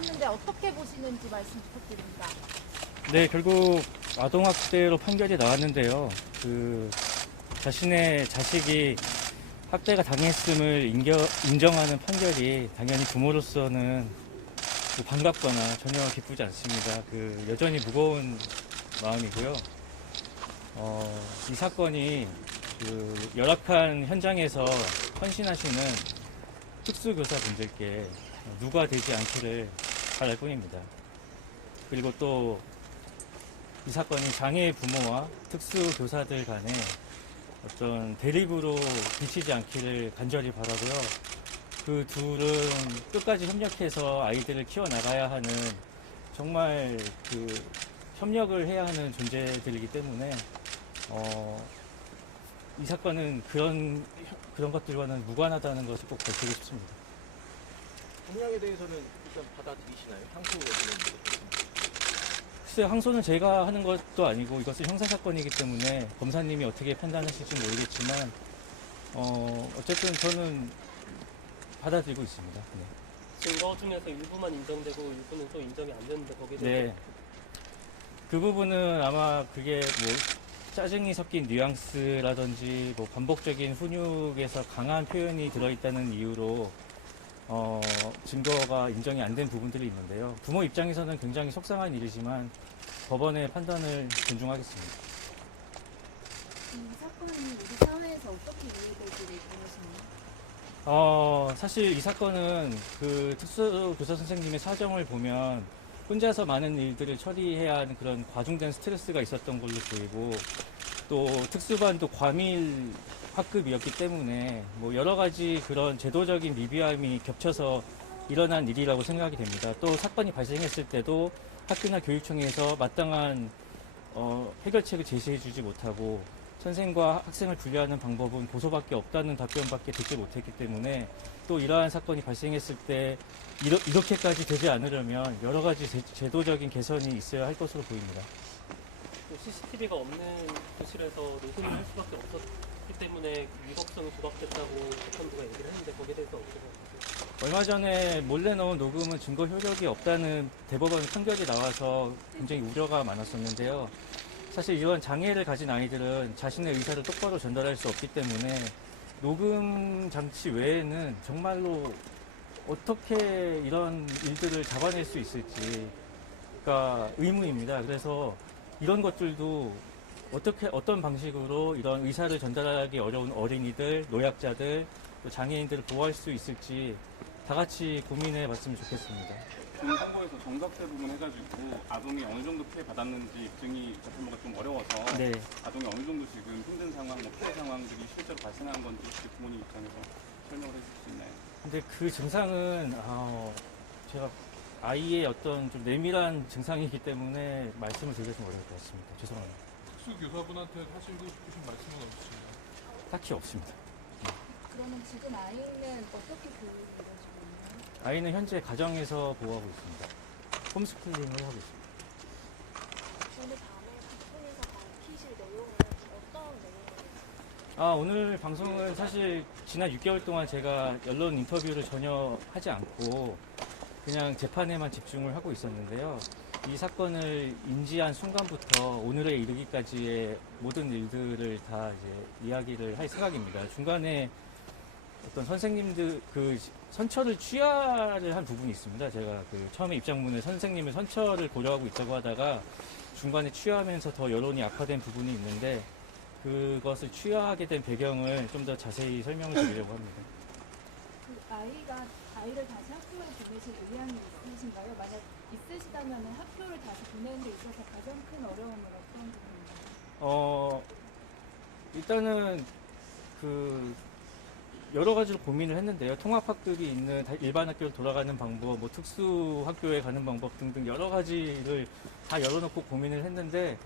나왔는데 어떻게 보시는지 말씀 부탁드립니다. 네, 결국 아동학대로 판결이 나왔는데요. 자신의 자식이 학대가 당했음을 인정하는 판결이 당연히 부모로서는 반갑거나 전혀 기쁘지 않습니다. 여전히 무거운 마음이고요. 이 사건이 열악한 현장에서 헌신하시는 특수교사분들께 누가 되지 않기를 바랄 뿐입니다. 그리고 또 이 사건이 장애의 부모와 특수교사들 간에 어떤 대립으로 비치지 않기를 간절히 바라고요. 그 둘은 끝까지 협력해서 아이들을 키워나가야 하는 정말 협력을 해야 하는 존재들이기 때문에 이 사건은 그런 것들과는 무관하다는 것을 꼭 밝히고 싶습니다. 공약에 대해서는 일단 받아들이시나요? 향후 여부는 글쎄요, 항소는 제가 하는 것도 아니고 이것은 형사사건이기 때문에 검사님이 어떻게 판단하실지 모르겠지만 어쨌든 저는 받아들이고 있습니다. 네. 증거 중에서 일부만 인정되고 일부는 또 인정이 안 되는데 거기에 대해서 네. 그 부분은 아마 그게 짜증이 섞인 뉘앙스라든지 반복적인 훈육에서 강한 표현이 들어있다는 이유로 증거가 인정이 안 된 부분들이 있는데요. 부모 입장에서는 굉장히 속상한 일이지만 법원의 판단을 존중하겠습니다. 이 사건이 우리 사회에서 어떻게 이해되기를 바라시나요? 사실 이 사건은 특수교사 선생님의 사정을 보면 혼자서 많은 일들을 처리해야 하는 그런 과중된 스트레스가 있었던 걸로 보이고, 또 특수반도 과밀 학급이었기 때문에 여러 가지 그런 제도적인 미비함이 겹쳐서 일어난 일이라고 생각이 됩니다. 또 사건이 발생했을 때도 학교나 교육청에서 마땅한 해결책을 제시해주지 못하고 선생과 학생을 분리하는 방법은 고소밖에 없다는 답변밖에 듣지 못했기 때문에 또 이러한 사건이 발생했을 때 이렇게까지 되지 않으려면 여러 가지 제도적인 개선이 있어야 할 것으로 보입니다. 또 CCTV가 없는 교실에서 녹음을 할 수밖에 없었기 때문에 위법성이 부각됐다고 재판부가 얘기를 했는데 거기에 대해서 어떻게 생각하세요? 얼마 전에 몰래 넣은 녹음은 증거 효력이 없다는 대법원 판결이 나와서 굉장히 우려가 많았었는데요. 사실 이런 장애를 가진 아이들은 자신의 의사를 똑바로 전달할 수 없기 때문에 녹음 장치 외에는 정말로 어떻게 이런 일들을 잡아낼 수 있을지가 의문입니다. 그래서 이런 것들도 어떤 방식으로 이런 의사를 전달하기 어려운 어린이들, 노약자들, 또 장애인들을 보호할 수 있을지 다 같이 고민해 봤으면 좋겠습니다. 선거에서 정답대 부분 해가지고 아동이 어느 정도 피해 받았는지 입증이 재판부가 좀 어려워서 네. 아동이 어느 정도 지금 힘든 상황, 피해 상황들이 실제로 발생하는 건지 혹시 부모님 입장에서 설명을 해줄 수 있나요? 근데 그 증상은 제가 아이의 어떤 좀 내밀한 증상이기 때문에 말씀을 드리기 좀 어려울 것 같습니다. 죄송합니다. 특수교사분한테 하시고 싶으신 말씀은 없으신가요? 딱히 없습니다. 그러면 지금 아이는 어떻게 교육이 이루어지고 있나요? 아이는 현재 가정에서 보호하고 있습니다. 홈스쿨링을 하고 있습니다. 오늘 밤에 방송에서 밝히실 내용은 어떤 내용인지? 오늘 방송은 사실 지난 6개월 동안 제가 언론 인터뷰를 전혀 하지 않고 그냥 재판에만 집중을 하고 있었는데요. 이 사건을 인지한 순간부터 오늘에 이르기까지의 모든 일들을 다 이제 이야기를 할 생각입니다. 중간에 어떤 선생님들 선처를 취하를 한 부분이 있습니다. 제가 처음에 입장문에 선생님의 선처를 고려하고 있다고 하다가 중간에 취하하면서 더 여론이 악화된 부분이 있는데 그것을 취하하게 된 배경을 좀 더 자세히 설명을 드리려고 합니다. 아이가 아이를 다시 학교에 보내실 의향이 있으신가요? 만약 있으시다면 학교를 다시 보내는 데 있어서 가장 큰 어려움은 어떤 부분인가요? 일단은 여러 가지로 고민을 했는데요. 통합학급이 있는 일반 학교로 돌아가는 방법, 특수 학교에 가는 방법 등등 여러 가지를 다 열어놓고 고민을 했는데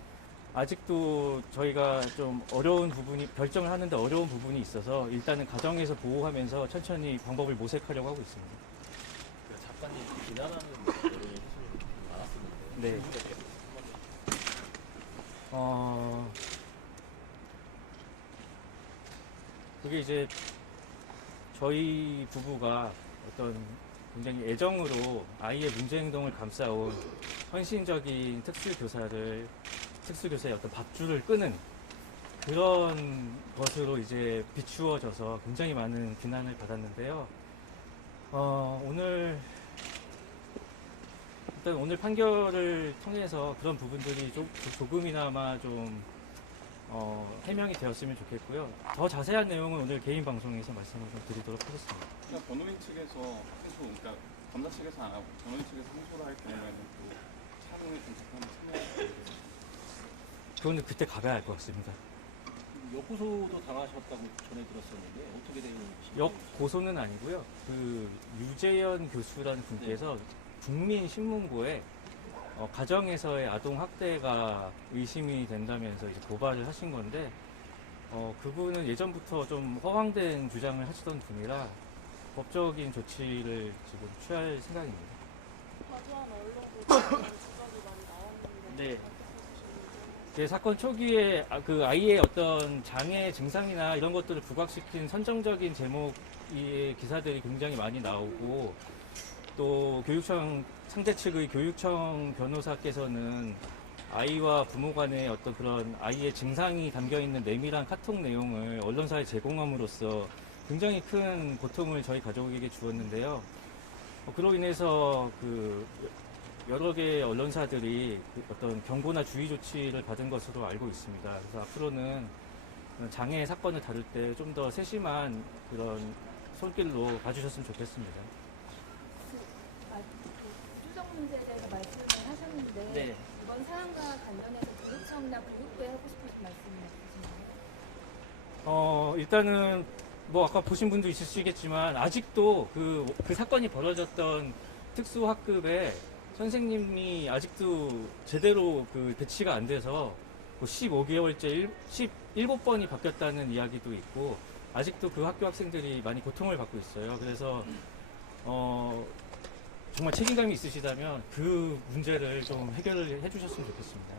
아직도 저희가 좀 어려운 부분이 결정을 하는데 어려운 부분이 있어서 일단은 가정에서 보호하면서 천천히 방법을 모색하려고 하고 있습니다. 작가님 비난하는 내용이 많았었는데 네. 그게 이제 저희 부부가 어떤 굉장히 애정으로 아이의 문제 행동을 감싸온 헌신적인 특수교사의 어떤 밥줄을 끄는 그런 것으로 이제 비추어져서 굉장히 많은 비난을 받았는데요. 일단 오늘 판결을 통해서 그런 부분들이 조금이나마 좀 해명이 되었으면 좋겠고요. 더 자세한 내용은 오늘 개인 방송에서 말씀을 좀 드리도록 하겠습니다. 그러니까 변호인 측에서 항소, 그러니까 검사 측에서 안 하고 변호인 측에서 항소를 할 경우에는 또 차등을 좀 참여해야 그거는 그때 가봐야 할 것 같습니다. 역고소도 당하셨다고 전해 들었었는데 어떻게 되는지. 역고소는 아니고요. 그 유재현 교수라는 분께서 국민신문고에 가정에서의 아동 학대가 의심이 된다면서 이제 고발을 하신 건데 그분은 예전부터 좀 허황된 주장을 하시던 분이라 법적인 조치를 지금 취할 생각입니다. 과도한 언론도 지적이 많이 나왔는데 네. 제 사건 초기에 그 아이의 어떤 장애 증상이나 이런 것들을 부각시킨 선정적인 제목의 기사들이 굉장히 많이 나오고 또 교육청 상대 측의 교육청 변호사께서는 아이와 부모 간의 어떤 그런 아이의 증상이 담겨 있는 내밀한 카톡 내용을 언론사에 제공함으로써 굉장히 큰 고통을 저희 가족에게 주었는데요. 그로 인해서 그 여러 개의 언론사들이 어떤 경고나 주의 조치를 받은 것으로 알고 있습니다. 그래서 앞으로는 장애 사건을 다룰 때 좀 더 세심한 그런 손길로 봐주셨으면 좋겠습니다. 구조적 문제에 대해서 말씀을 하셨는데 네. 이번 사안과 관련해서 교육청이나 교육부에 하고 싶으신 말씀이 있으신가요? 일단은 뭐 아까 보신 분도 있으시겠지만 아직도 그 사건이 벌어졌던 특수학급에 선생님이 아직도 제대로 그 배치가 안 돼서 15개월째 17번이 바뀌었다는 이야기도 있고 아직도 그 학교 학생들이 많이 고통을 받고 있어요. 그래서 정말 책임감이 있으시다면 그 문제를 좀 해결을 해주셨으면 좋겠습니다.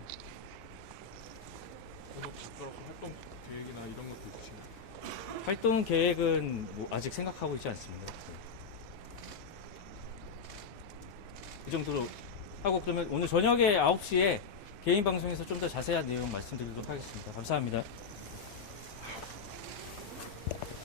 저도 작가로서 활동 계획이나 이런 것도 있으신가요? 활동 계획은 뭐 아직 생각하고 있지 않습니다. 이 정도로 하고 그러면 오늘 저녁에 9시에 개인 방송에서 좀 더 자세한 내용 말씀드리도록 하겠습니다. 감사합니다.